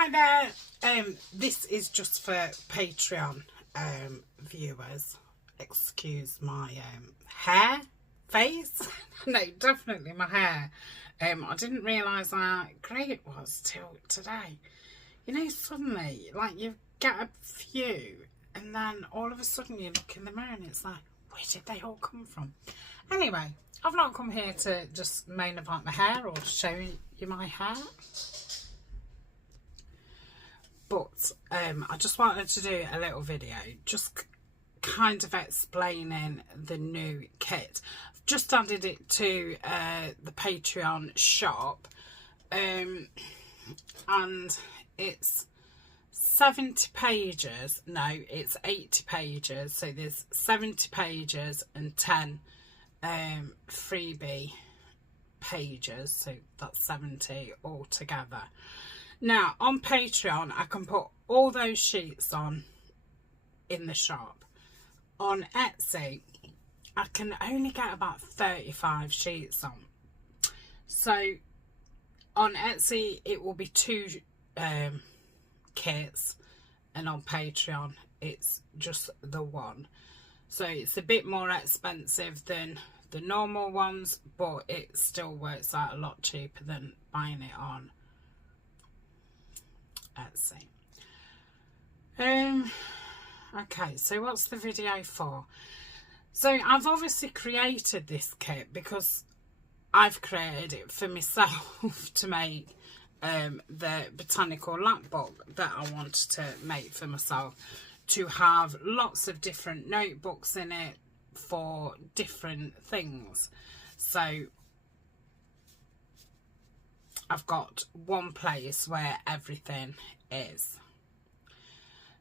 Hi there, this is just for Patreon viewers. Excuse my hair, face. No, definitely my hair. I didn't realise how grey it was till today. You know, suddenly, like, you get a few and then all of a sudden you look in the mirror and it's like, where did they all come from? Anyway, I've not come here to just moan about my hair or show you my hair. But I just wanted to do a little video just kind of explaining the new kit. I've just added it to the Patreon shop, and it's 70 pages. No, it's 80 pages. So there's 70 pages and 10 freebie pages. So that's 70 altogether. Now, on Patreon, I can put all those sheets on in the shop. On Etsy, I can only get about 35 sheets on. So, on Etsy, it will be 2 kits, and on Patreon, it's just the 1. So, it's a bit more expensive than the normal ones, but it still works out a lot cheaper than buying it on Etsy. Okay, so what's the video for? So I've obviously created this kit because I've created it for myself to make the Botanical lap book that I wanted to make for myself, to have lots of different notebooks in it for different things. So I've got one place where everything is.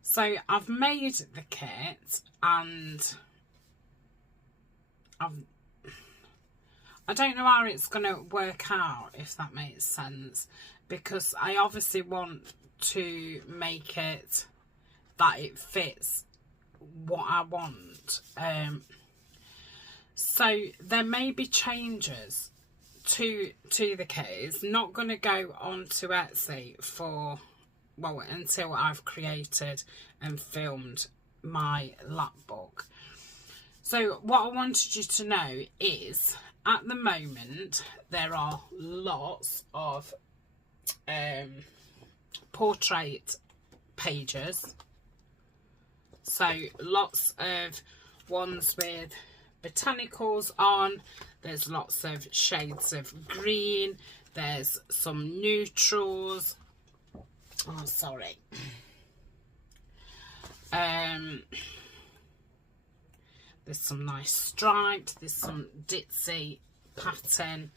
So I've made the kit, and I don't know how it's going to work out, if that makes sense, because I obviously want to make it that it fits what I want. So there may be changes to the kit. It's not going to go onto Etsy for, well, until I've created and filmed my lap book. So what I wanted you to know is, at the moment there are lots of portrait pages. So lots of ones with botanicals on. There's lots of shades of green. There's some neutrals. Oh, sorry. There's some nice striped. There's some ditzy pattern.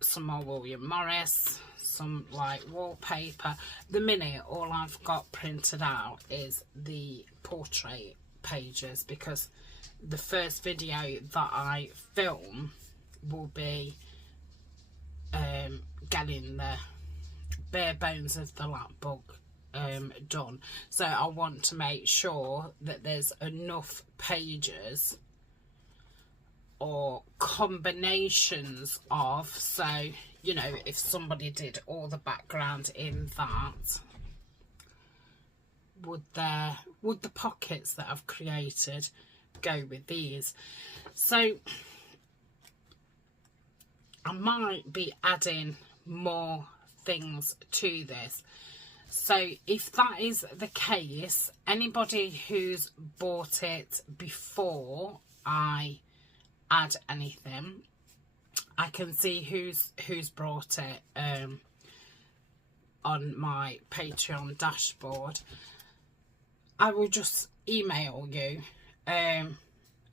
Some more William Morris. Some like wallpaper. The minute, all I've got printed out is the portrait pages, because the first video that I film will be getting the bare bones of the lap book done. So I want to make sure that there's enough pages or combinations of, so you know, if somebody did all the background in that, would the pockets that I've created go with these? So I might be adding more things to this. So if that is the case, anybody who's bought it before I add anything, I can see who's brought it on my Patreon dashboard. I will just email you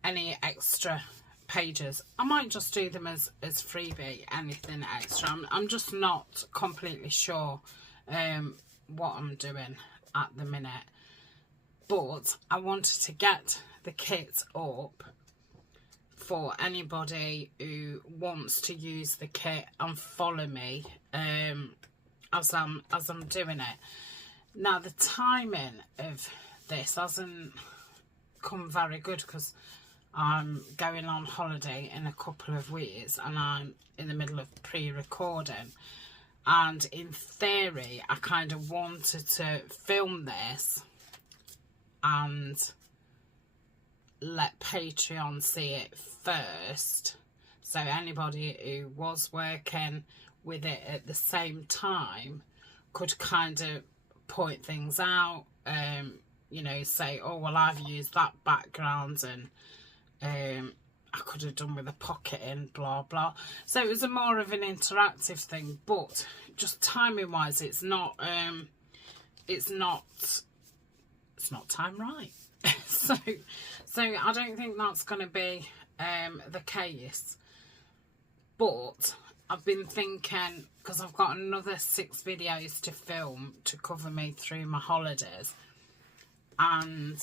any extra pages. I might just do them as freebie, anything extra. I'm just not completely sure what I'm doing at the minute, but I wanted to get the kit up for anybody who wants to use the kit and follow me as I'm doing it. Now, the timing of this hasn't come very good, because I'm going on holiday in a couple of weeks and I'm in the middle of pre-recording, And in theory, I kind of wanted to film this and let Patreon see it first. So anybody who was working with it at the same time could kind of point things out, you know, say, oh, well, I've used that background and I could have done with a pocket in, blah, blah. So it was a more of an interactive thing, but just timing wise, it's not time right. so I don't think that's going to be the case. But I've been thinking, because I've got another 6 videos to film to cover me through my holidays, and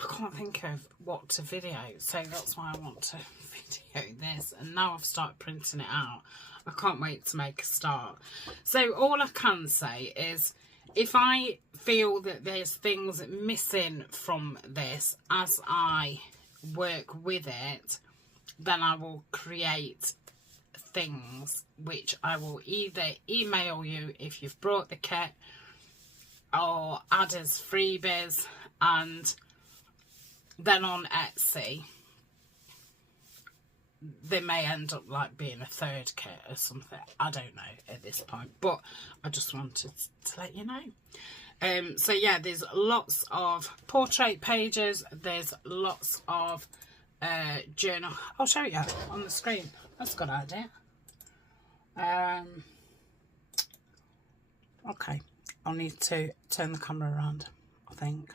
I can't think of what to video, so that's why I want to video this. And now I've started printing it out, I can't wait to make a start. So all I can say is, if I feel that there's things missing from this as I work with it, then I will create things which I will either email you if you've brought the kit, or add as freebies, and then on Etsy they may end up like being a 3rd kit or something. I don't know at this point, but I just wanted to let you know. So yeah, there's lots of portrait pages, there's lots of journal. I'll show you on the screen. That's a good idea. Okay, I'll need to turn the camera around, I think.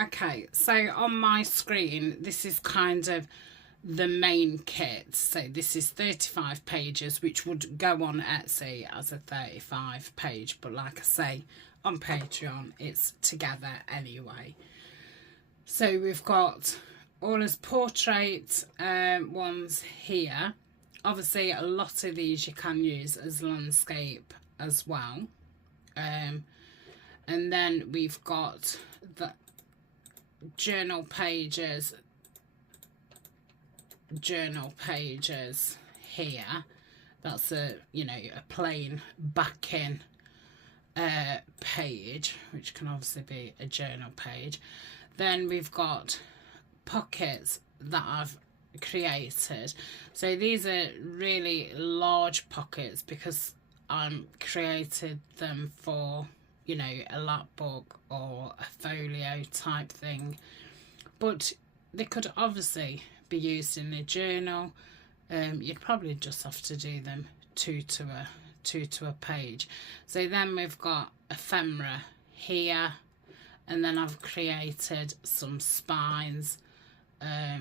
Okay, so on my screen, this is kind of the main kit. So this is 35 pages, which would go on Etsy as a 35 page. But like I say, on Patreon, it's together anyway. So we've got all as portrait ones here. Obviously, a lot of these you can use as landscape as well. And then we've got the journal pages here. That's a, you know, a plain backing page, which can obviously be a journal page. Then we've got pockets that I've created. So these are really large pockets because I'm created them for, you know, a lap book or a folio type thing, but they could obviously be used in a journal. You'd probably just have to do them two to a page. So then we've got ephemera here, and then I've created some spines. I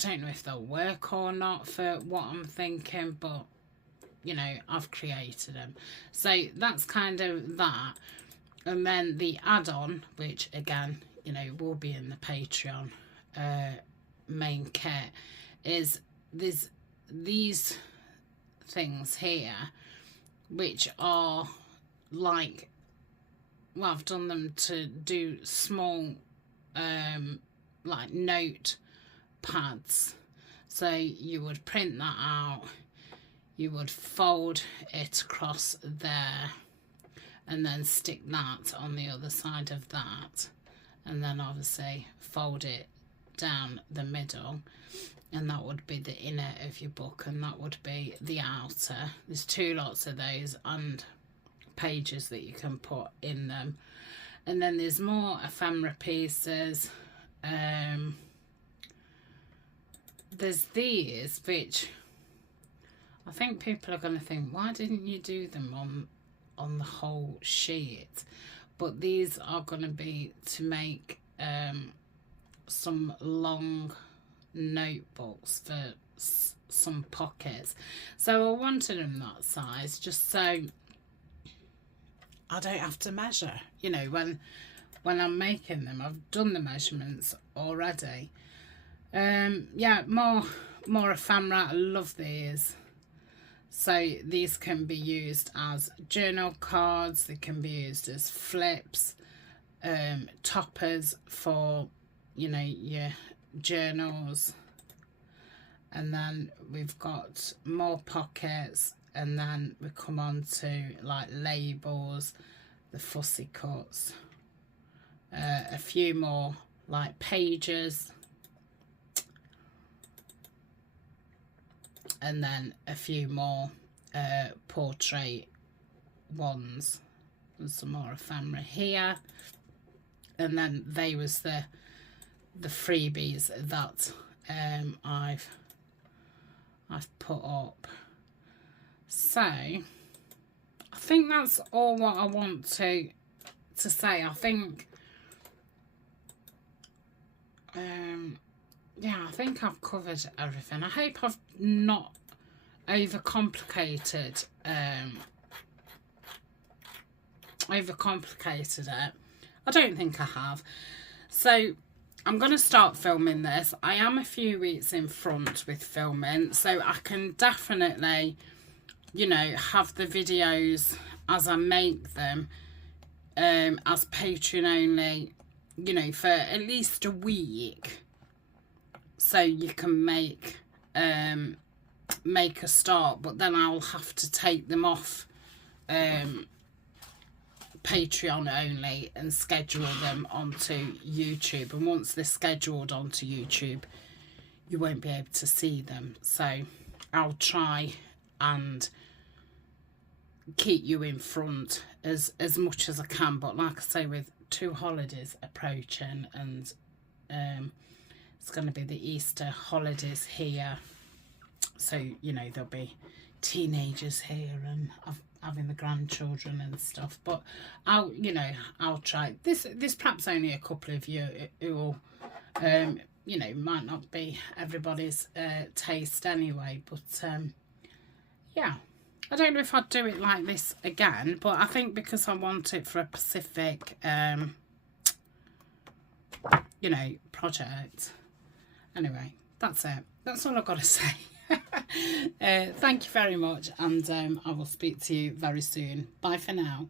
don't know if they'll work or not for what I'm thinking, but you know, I've created them. So that's kind of that. And then the add-on, which again, you know, will be in the Patreon main kit, is there's these things here, which are like, well, I've done them to do small like note pads. So you would print that out, you would fold it across there, and then stick that on the other side of that, and then obviously fold it down the middle, and that would be the inner of your book, and that would be the outer. There's 2 lots of those and pages that you can put in them. And then there's more ephemera pieces. There's these, which I think people are going to think, why didn't you do them on the whole sheet? But these are going to be to make some long notebooks for some pockets. So I wanted them that size, just so I don't have to measure, you know, when I'm making them. I've done the measurements already. Yeah, more ephemera. I love these. So these can be used as journal cards, they can be used as flips, toppers for, you know, your journals. and then we've got more pockets, and then we come on to like labels, the fussy cuts, a few more like pages, and then a few more portrait ones, and some more ephemera here. And then they was the freebies that I've put up. So I think that's all what I want to say. I think yeah, I think I've covered everything. I hope I've not overcomplicated it. I don't think I have. So I'm going to start filming this. I am a few weeks in front with filming, so I can definitely, you know, have the videos as I make them as Patreon only, you know, for at least a week, so you can make a start. But then I'll have to take them off Patreon only and schedule them onto YouTube, and once they're scheduled onto YouTube you won't be able to see them. So I'll try and keep you in front as much as I can, but like I say, with 2 holidays approaching, and it's going to be the Easter holidays here, so you know there'll be teenagers here and having the grandchildren and stuff. But I'll try this perhaps only a couple of you who will you know, might not be everybody's taste anyway, but yeah, I don't know if I'd do it like this again, but I think because I want it for a specific you know, project. Anyway, that's it. That's all I've got to say. Thank you very much, and I will speak to you very soon. Bye for now.